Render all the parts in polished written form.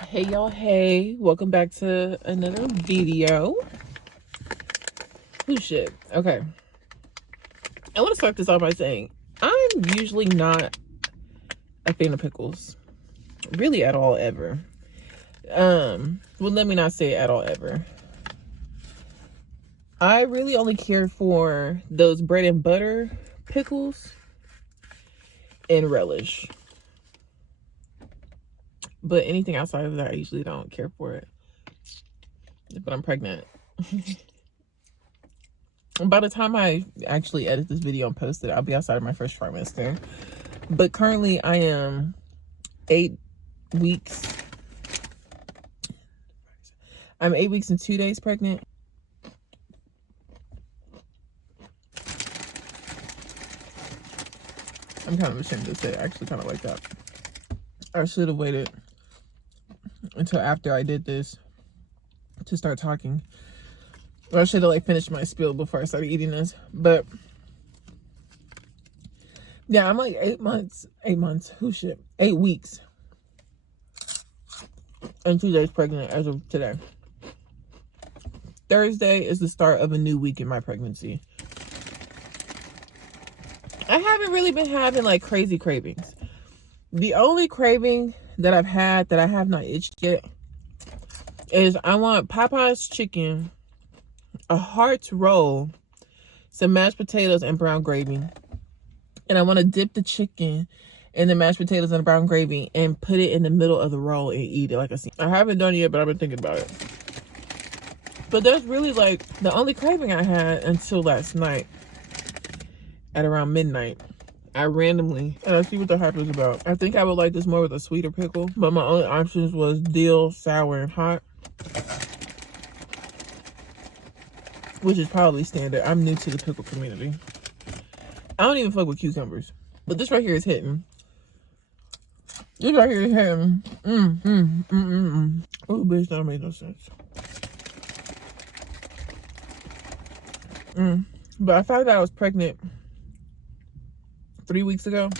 Hey y'all, hey, welcome back to another video. Oh shit. Okay, I want to start this off by saying I'm usually not a fan of pickles, really, at all, ever. Well, let me not say at all, ever. I really only care for those bread and butter pickles and relish, but anything outside of that I usually don't care for it. But I'm pregnant. By the time I actually edit this video and post it, I'll be outside of my first trimester. But currently I am 8 weeks. I'm 8 weeks and 2 days pregnant. I'm kind of ashamed to say I actually kind of like that. I should have waited until after I did this to start talking. Or I should have finished my spiel before I started eating this. But yeah, I'm 8 months. Who shit? 8 weeks and 2 days pregnant as of today. Thursday is the start of a new week in my pregnancy. I haven't really been having crazy cravings. The only craving that I've had that I have not itched yet is I want Popeye's chicken, a heart's roll, some mashed potatoes, and brown gravy. And I want to dip the chicken in the mashed potatoes and the brown gravy and put it in the middle of the roll and eat it like a scene. I haven't done it yet, but I've been thinking about it. But that's really the only craving I had until last night at around midnight. I randomly, and I see what the hype is about. I think I would like this more with a sweeter pickle, but my only options was dill, sour, and hot, which is probably standard. I'm new to the pickle community. I don't even fuck with cucumbers, but this right here is hitting. This right here is hitting. Oh, bitch, that made no sense. But I found out I was pregnant 3 weeks ago,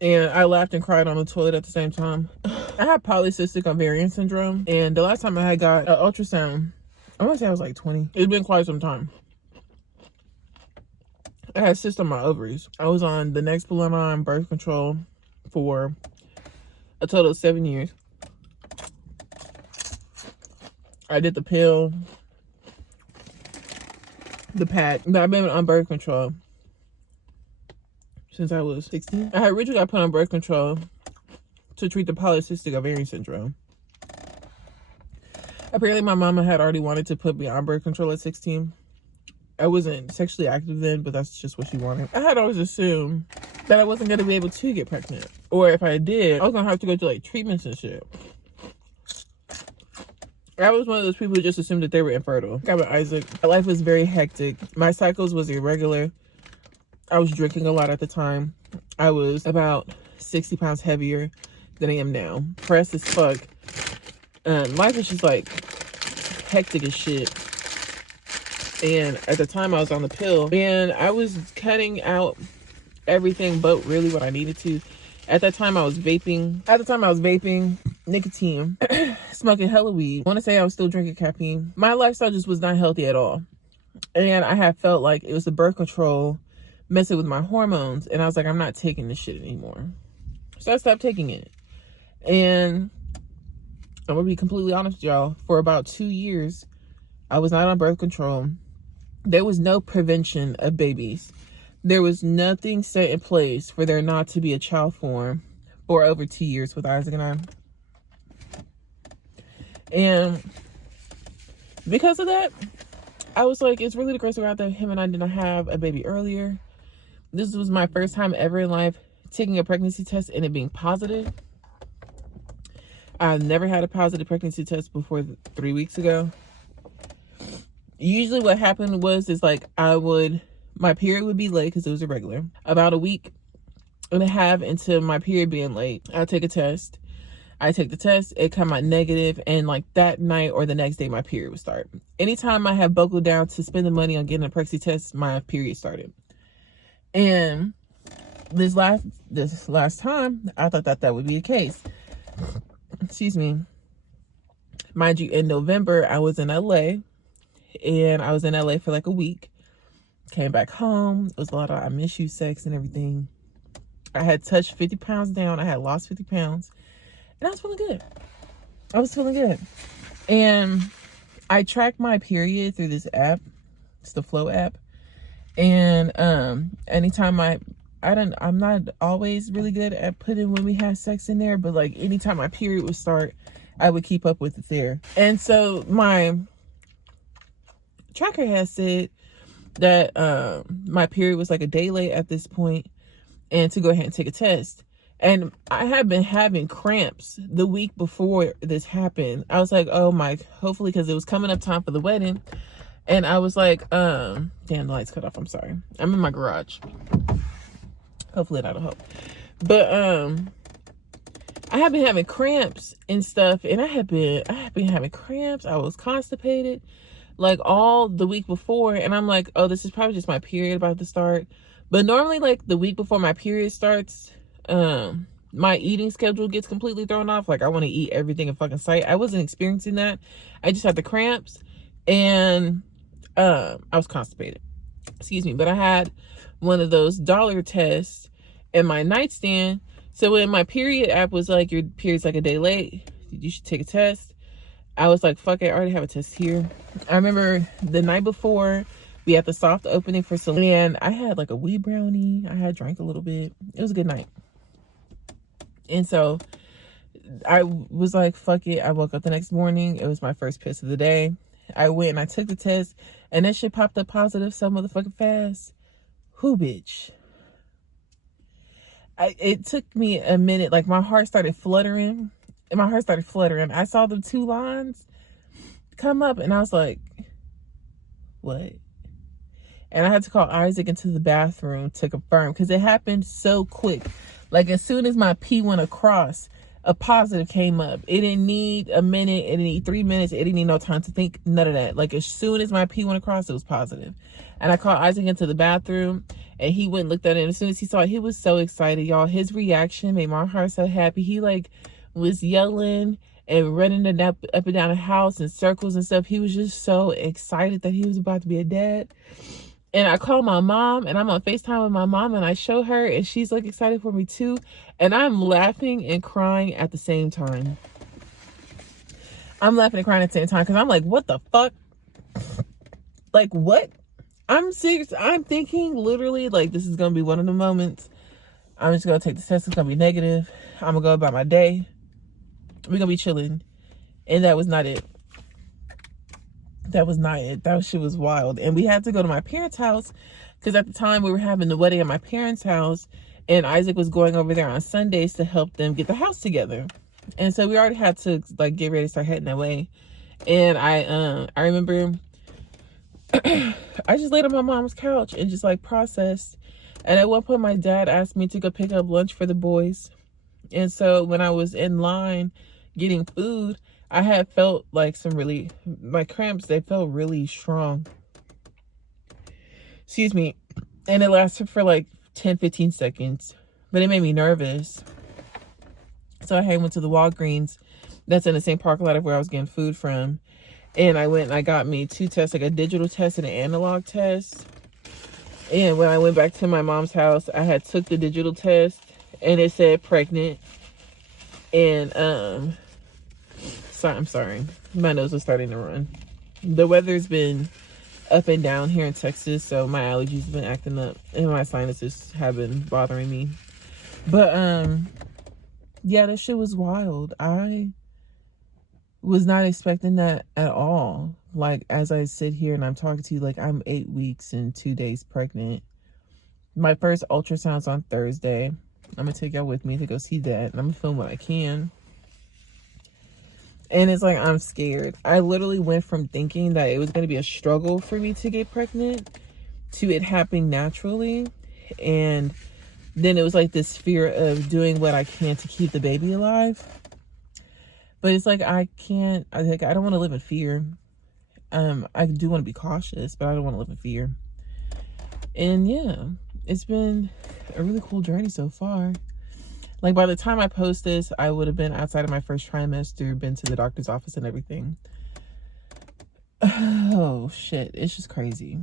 and I laughed and cried on the toilet at the same time. I have polycystic ovarian syndrome, and the last time I had got an ultrasound, I want to say I was 20. It's been quite some time. I had cysts on my ovaries. I was on the next Nexplanon birth control for a total of 7 years. I did the pill, the pack. I've been on birth control since I was 16. I had originally got put on birth control to treat the polycystic ovarian syndrome. Apparently my mama had already wanted to put me on birth control at 16. I wasn't sexually active then, but that's just what she wanted. I had always assumed that I wasn't going to be able to get pregnant. Or if I did, I was going to have to go to treatments and shit. I was one of those people who just assumed that they were infertile. I'm Isaac. My life was very hectic. My cycles was irregular. I was drinking a lot at the time. I was about 60 pounds heavier than I am now. Pressed as fuck. Life was just hectic as shit. And at the time I was on the pill, and I was cutting out everything but really what I needed to. At that time I was vaping. Nicotine, smoking hella weed. I want to say I was still drinking caffeine. My lifestyle just was not healthy at all. And I had felt like it was the birth control messing with my hormones. And I was like, I'm not taking this shit anymore. So I stopped taking it. And I'm going to be completely honest with y'all. For about 2 years, I was not on birth control. There was no prevention of babies. There was nothing set in place for there not to be a child form for over 2 years with Isaac and I. And because of that, I was like, it's really the grace of God that him and I did not have a baby earlier. This was my first time ever in life taking a pregnancy test and it being positive. I've never had a positive pregnancy test before 3 weeks ago. Usually what happened was my period would be late because it was irregular. About a week and a half into my period being late, I'd take a test. I take the test, it come out negative, and that night or the next day my period would start. Anytime I have buckled down to spend the money on getting a pregnancy test, my period started. And this last time, I thought that would be the case. Excuse me. Mind you, in November, I was in LA, and I was in LA for like a week. Came back home. It was a lot of I miss you sex and everything. I had touched 50 pounds down. I had lost 50 pounds. And I was feeling good. And I tracked my period through this app. It's the Flow app. And anytime I'm not always really good at putting when we have sex in there, but like anytime my period would start, I would keep up with it there. And so my tracker has said that my period was like a day late at this point, and to go ahead and take a test. And I had been having cramps the week before this happened. I was like, oh my, hopefully, because it was coming up time for the wedding. And I was like, damn, the lights cut off. I'm sorry. I'm in my garage. Hopefully that'll help. But I have been having cramps and stuff, and I have been having cramps. I was constipated like all the week before, and I'm like, oh, this is probably just my period about to start. But normally, like the week before my period starts, my eating schedule gets completely thrown off. Like I want to eat everything in fucking sight. I wasn't experiencing that. I just had the cramps, and I was constipated. Excuse me. But I had one of those dollar tests in my nightstand. So when my period app was like, your period's like a day late, you should take a test, I was like, fuck it, I already have a test here. I remember the night before, we had the soft opening for Celine, and I had like a wee brownie. I had drank a little bit. It was a good night. And so I was like, fuck it. I woke up the next morning. It was my first piss of the day. I went and I took the test, and that shit popped up positive so motherfucking fast. Who, bitch? It took me a minute. Like my heart started fluttering. I saw the 2 lines come up, and I was like, what? And I had to call Isaac into the bathroom to confirm, because it happened so quick. Like as soon as my P went across, a positive came up. It didn't need a minute. It didn't need 3 minutes. It didn't need no time to think. None of that. Like as soon as my P went across, it was positive. And I called Isaac into the bathroom, and he went and looked at it. And as soon as he saw it, he was so excited, y'all. His reaction made my heart so happy. He like was yelling and running up and down the house in circles and stuff. He was just so excited that he was about to be a dad. And I called my mom, and I'm on FaceTime with my mom, and I show her, and she's like excited for me too. And I'm laughing and crying at the same time. Because I'm like, what the fuck? Like, what? I'm serious. I'm thinking literally like this is going to be one of the moments. I'm just going to take the test. It's going to be negative. I'm going to go about my day. We're going to be chilling. And that was not it. That shit was wild. And we had to go to my parents' house, because at the time we were having the wedding at my parents' house, and Isaac was going over there on Sundays to help them get the house together. And so we already had to like get ready to start heading that way. And I remember I just laid on my mom's couch and just like processed. And at one point my dad asked me to go pick up lunch for the boys. And so when I was in line getting food, I had felt like my cramps, they felt really strong. Excuse me. And it lasted for like 10-15 seconds. But it made me nervous. So I went to the Walgreens that's in the same parking lot of where I was getting food from. And I went and I got me 2 tests, like a digital test and an analog test. And when I went back to my mom's house, I had took the digital test, and it said pregnant. And I'm sorry. My nose was starting to run. The weather's been up and down here in Texas, so my allergies have been acting up, and my sinuses have been bothering me. But yeah, that shit was wild. I was not expecting that at all. Like, as I sit here and I'm talking to you, like, I'm 8 weeks and 2 days pregnant. My first ultrasound's on Thursday. I'm gonna take y'all with me to go see that, and I'm gonna film what I can. And it's like, I'm scared. I literally went from thinking that it was going to be a struggle for me to get pregnant to it happening naturally. And then it was like this fear of doing what I can to keep the baby alive. But it's like, I don't want to live in fear. I do want to be cautious, but I don't want to live in fear. And yeah, a really cool journey so far. Like, by the time I post this, I would have been outside of my first trimester, been to the doctor's office and everything. Oh, shit. It's just crazy.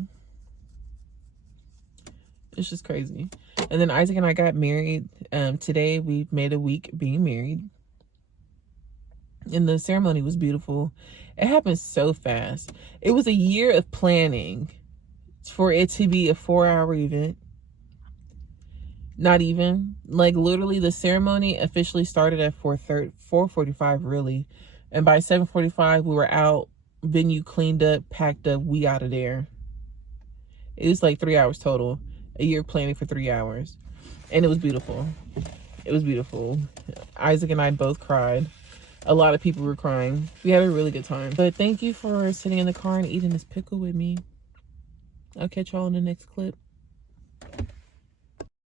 It's just crazy. And then Isaac and I got married. Today, we made a week being married. And the ceremony was beautiful. It happened so fast. It was a year of planning for it to be a 4-hour event. Not even. Like, literally, the ceremony officially started at 4:45 really. And by 7:45, we were out, venue cleaned up, packed up, we out of there. It was like 3 hours total. A year of planning for 3 hours. And it was beautiful. It was beautiful. Isaac and I both cried. A lot of people were crying. We had a really good time. But thank you for sitting in the car and eating this pickle with me. I'll catch y'all in the next clip.